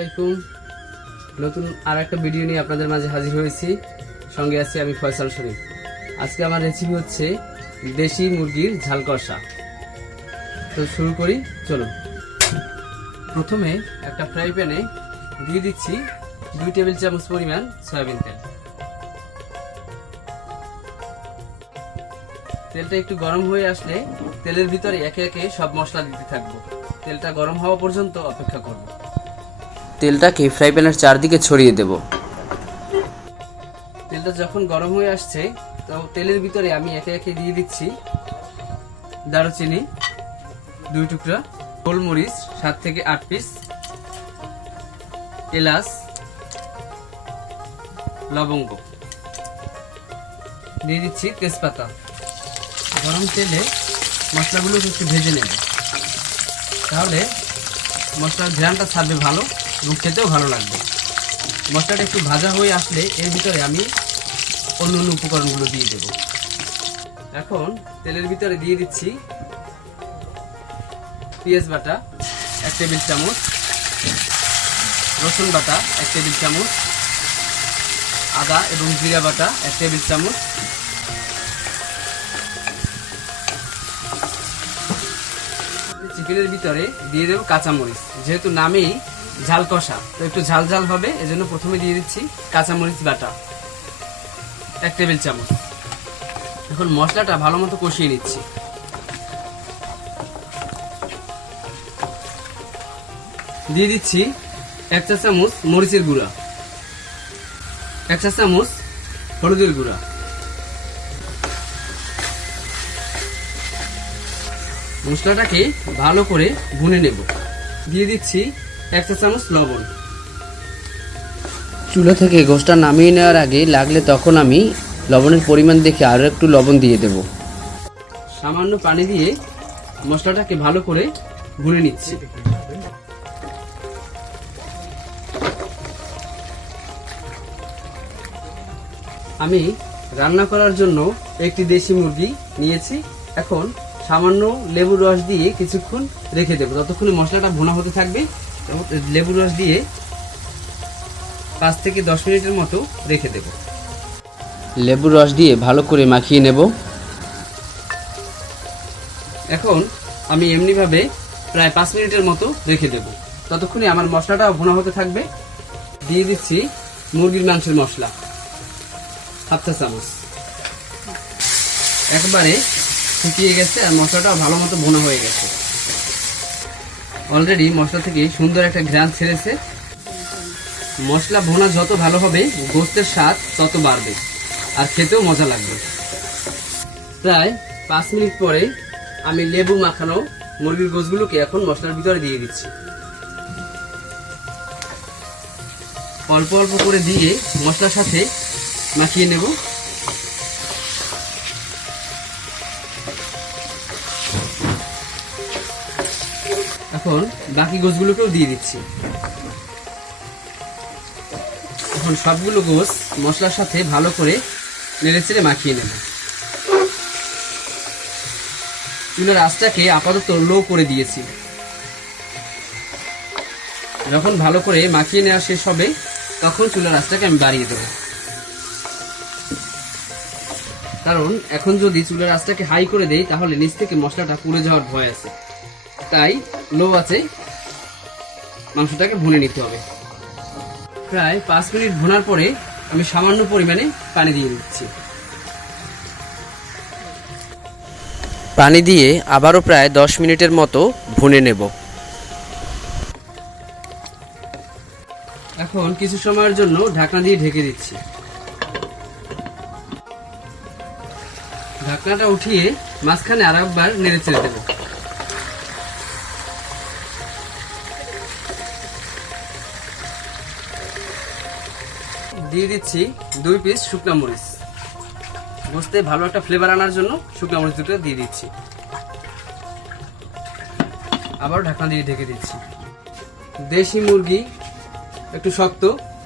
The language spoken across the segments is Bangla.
আলাইকুম। নতুন আর একটা ভিডিও নিয়ে আপনাদের মাঝে হাজির হয়েছি। সঙ্গে আছি আমি ফয়সাল শরীফ। আজকে আমার রেসিপি হচ্ছে দেশি মুরগির ঝাল কষা। তো শুরু করি, চলুন। প্রথমে একটা ফ্রাই প্যানে দিয়ে দিচ্ছি দুই টেবিল চামচ পরিমাণ সয়াবিন তেল। তেলটা একটু গরম হয়ে আসলে তেলের ভিতরে একে একে সব মশলা দিতে থাকব। তেলটা গরম হওয়া পর্যন্ত অপেক্ষা করব। তেলটাকে ফ্রাই প্যানের চারদিকে ছড়িয়ে দেব। তেলটা যখন গরম হয়ে আসছে, তো তেলের ভিতরে আমি একে একে দিয়ে দিচ্ছি দারুচিনি, দুই টুকরা, গোলমরিচ, সাত থেকে আট পিস এলাচ, লবঙ্গ। দিয়ে দিচ্ছি তেজপাতা। গরম তেলে মশলাগুলো একটু ভেজে নেব। তাহলে মশলার ঘ্রানটা ছাড়বে ভালো। এবং খেতেও ভালো লাগবে। মশলাটা একটু ভাজা হয়ে আসলে এর ভিতরে আমি অন্য অন্য উপকরণগুলো দিয়ে দেব। এখন তেলের ভিতরে দিয়ে দিচ্ছি পেঁয়াজ বাটা, এক টেবিল চামচ, রসুন বাটা, এক টেবিল চামচ, আদা এবং জিরা বাটা, এক টেবিল চামচ। চিকেনের ভিতরে দিয়ে দেবো কাঁচামরিচ। যেহেতু নামেই ঝাল কষা। তো একটু ঝাল ঝাল হবে, এজন্য প্রথমে দিয়ে দিচ্ছি কাঁচামরিচ বাটা। এক টেবিল চামচ। এখন মশলাটা ভালো মতো কষিয়ে নিচ্ছি। দিয়ে দিচ্ছি এক চা চামচ মরিচের গুঁড়া। এক চা চামচ হলুদের গুঁড়া। মশলাটাকে ভালো করে ভুনে নেব। দিয়ে দিচ্ছি এক চা চামচ লবণ। চুলা থেকে গোষ্ঠটা নামিয়ে নেওয়ার আগে লাগলে তখন আমি লবণের পরিমাণ দেখে আরও একটু লবণ দিয়ে দেব। সামান্য পানি দিয়ে মশলাটাকে ভালো করে ভুনে নিচ্ছি। আমি রান্না করার জন্য একটি দেশি মুরগি নিয়েছি। এখন সামান্য লেবুর রস দিয়ে কিছুক্ষণ রেখে দেবো। ততক্ষণে মশলাটা ভুনা হতে থাকবে লেবুর রস দিয়ে পাঁচ থেকে দশ মিনিটের মতো রেখে দেব। লেবুর রস দিয়ে ভালো করে মাখিয়ে নেব। এখন আমি এমনিভাবে প্রায় পাঁচ মিনিটের মতো রেখে দেব। ততক্ষণে আমার মশলাটা ভুনা হতে থাকবে। দিয়ে দিচ্ছি মুরগির মাংসের মশলা হাফ চা চামচ। একবারে শুকিয়ে গেছে আর মশলাটাও ভালো মতো ভোনা হয়ে গেছে। অলরেডি মশলা থেকে সুন্দর একটা ঘ্রাণ ছেড়েছে। মশলা ভোনা যত ভালো হবে, গোস্তের স্বাদ তত বাড়বে, আর খেতেও মজা লাগবে। প্রায় পাঁচ মিনিট পরে আমি লেবু মাখানো মুরগির গোছগুলোকে এখন মশলার ভিতরে দিয়ে দিচ্ছি। অল্প অল্প করে দিয়ে মশলার সাথে মাখিয়ে নেব। এখন বাকি গোছগুলোকেও দিয়ে দিচ্ছি। এখন সবগুলো গোছ মশলার সাথে ভালো করে নেড়ে চেড়ে মাখিয়ে নেব। চুলের আঁচটাকে আপাতত লো করে দিয়েছি। যখন ভালো করে মাখিয়ে নেওয়া শেষ হবে, তখন চুলের আঁচটাকে আমি বাড়িয়ে দেবো। কারণ এখন যদি চুলের আঁচটাকে হাই করে দেই, তাহলে নিচ থেকে মশলাটা পুড়ে যাওয়ার ভয় আছে। তাই লো আছে, মাংসটাকে ভুনে নিতে হবে। প্রায় পাঁচ মিনিট ভোনার পরে আমি সামান্য পরিমাণে পানি দিয়ে দিচ্ছি। পানি দিয়ে আবারও প্রায় দশ মিনিটের মতো ভুনে নেব। এখন কিছু সময়ের জন্য ঢাকনা দিয়ে ঢেকে দিচ্ছি। ঢাকনাটা উঠিয়ে মাঝখানে আর একবার নেড়ে ছেড়ে দেবো। দিয়ে দিচ্ছি দুই পিস শুকনা মরিচ। বসতে ভালো একটা ফ্লেভার আনার জন্য শুকনা মরিচ দুটো দিয়ে দিচ্ছি। আবার ঢাকনা দিয়ে ঢেকে দিচ্ছি। দেশি মুরগি একটু শক্ত,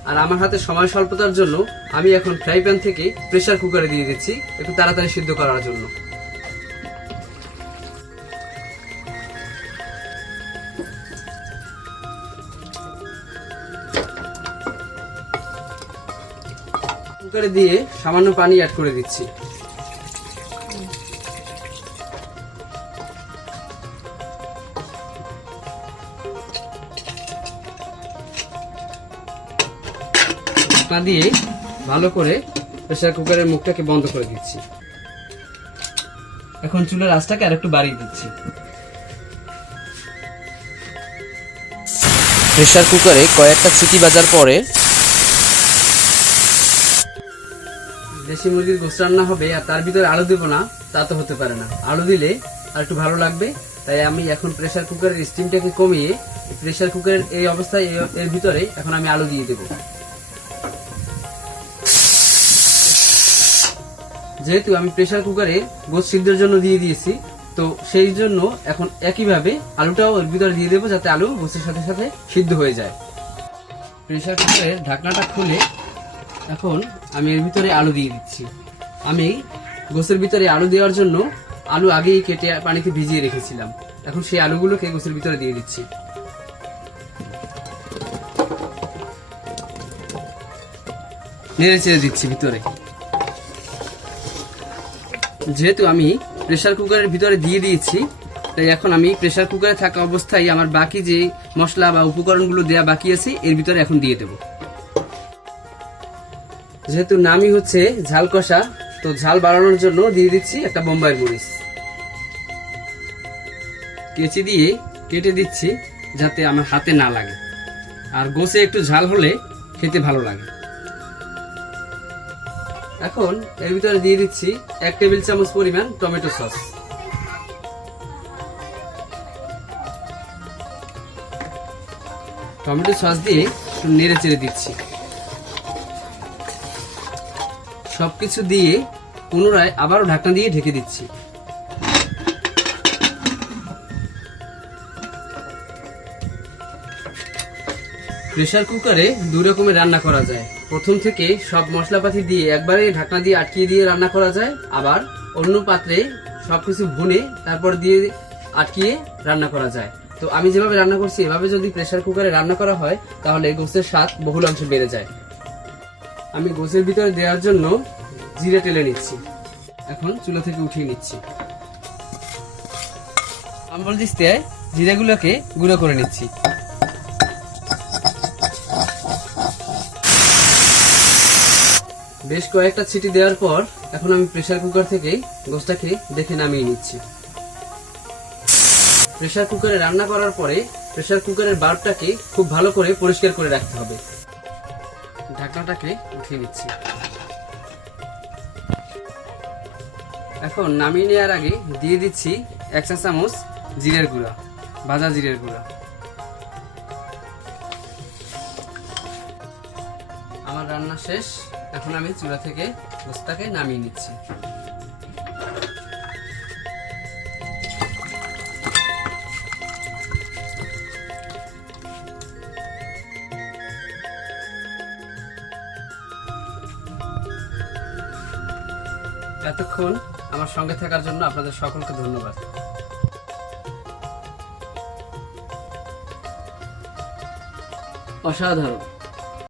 আর আমার হাতে সময় স্বল্পতার জন্য আমি এখন ফ্রাই প্যান থেকে প্রেশার কুকারে দিয়ে দিচ্ছি, একটু তাড়াতাড়ি সিদ্ধ করার জন্য। কুকারে দিয়ে সামান্য পানি অ্যাড করে দিচ্ছি। দিয়ে ভালো করে প্রেসার কুকারের মুখটাকে বন্ধ করে দিচ্ছি। এখন চুলের আঁচটাকে আর একটু বাড়িয়ে দিচ্ছি। প্রেসার কুকারে কয়েকটা সিটি বাজার পরে দেশি মুরগির গোস্ত রান্না হবে আর তার ভিতরে আলু দেবো না, তা তো হতে পারে না। আলু দিলে আর একটু ভালো লাগবে, তাই আমি এখন প্রেসার কুকারের স্টিমটাকে কমিয়ে প্রেসার কুকারের এই অবস্থায় এর ভিতরে এখন আমি আলু দিয়ে দেবো। যেহেতু আমি প্রেসার কুকারে গোস্ত সিদ্ধের জন্য দিয়ে দিয়েছি, তো সেই জন্য এখন একইভাবে আলুটাও এর ভিতরে দিয়ে দেবো যাতে আলু গোস্তের সাথে সাথে সিদ্ধ হয়ে যায়। প্রেসার কুকারের ঢাকনাটা খুলে এখন আমি এর ভিতরে আলু দিয়ে দিচ্ছি। আমি গোসের ভিতরে আলু দেওয়ার জন্য আলু আগেই কেটে পানিতে ভিজিয়ে রেখেছিলাম। এখন সেই আলুগুলোকে গোসের ভিতরে দিয়ে দিচ্ছি। নেড়ে চেড়ে দিচ্ছি ভিতরে। যেহেতু আমি প্রেসার কুকারের ভিতরে দিয়ে দিয়েছি, তাই এখন আমি প্রেসার কুকারে থাকা অবস্থায় আমার বাকি যে মশলা বা উপকরণগুলো দেয়া বাকি আছে, এর ভিতরে এখন দিয়ে দেবো। যেহেতু নামই হচ্ছে ঝাল কষা, তো ঝাল বাড়ানোর জন্য দিয়ে দিচ্ছি একটা বোম্বাই মরিচ। কেচি দিয়ে কেটে দিচ্ছি যাতে আমার হাতে না লাগে। আর গোসে একটু ঝাল হলে খেতে ভালো লাগে। এখন এর ভিতরে দিয়ে দিচ্ছি এক টেবিল চামচ পরিমাণ টমেটো সস। টমেটো সস দিয়ে একটু নেড়ে চেড়ে দিচ্ছি। সবকিছু দিয়ে পুনরায় আবারও ঢাকনা দিয়ে ঢেকে দিচ্ছি। প্রেশার কুকারে দুই রকমের রান্না করা যায়। প্রথম থেকে সব মশলাপাতি দিয়ে একবারে ঢাকনা দিয়ে আটকিয়ে দিয়ে রান্না করা যায়। আবার অন্য পাত্রে সবকিছু ভুনে তারপর দিয়ে আটকিয়ে রান্না করা যায়। তো আমি যেভাবে রান্না করছি, এভাবে যদি প্রেশার কুকারে রান্না করা হয়, তাহলে গোস্তের স্বাদ বহুল অংশে বেড়ে যায়। আমি গোসের ভিতরে দেওয়ার জন্য জিরে টেলে নিচ্ছি। এখন চুলা থেকে উঠিয়ে নিচ্ছি। আম্বল দিস্তে জিরেগুলোকে গুঁড়ো করে নিচ্ছি। বেশ কয়েকটা ছিটি দেওয়ার পর এখন আমি প্রেসার কুকার থেকে গোসটাকে দেখে নামিয়ে নিচ্ছি। প্রেসার কুকারে রান্না করার পরে প্রেসার কুকারের বাল্বটাকে খুব ভালো করে পরিষ্কার করে রাখতে হবে। ঢাকনাটাকে উঠিয়ে নিচ্ছি এখন নামিয়ে নেওয়ার আগে দিয়ে দিচ্ছি এক চা চামচ জিরের গুঁড়া, ভাজা জিরের গুঁড়া। আমার রান্না শেষ, এখন আমি চুলা থেকে পোস্তাকে নামিয়ে নিচ্ছি। এতক্ষণ আমার সঙ্গে থাকার জন্য আপনাদের সকলকে ধন্যবাদ। অসাধারণ।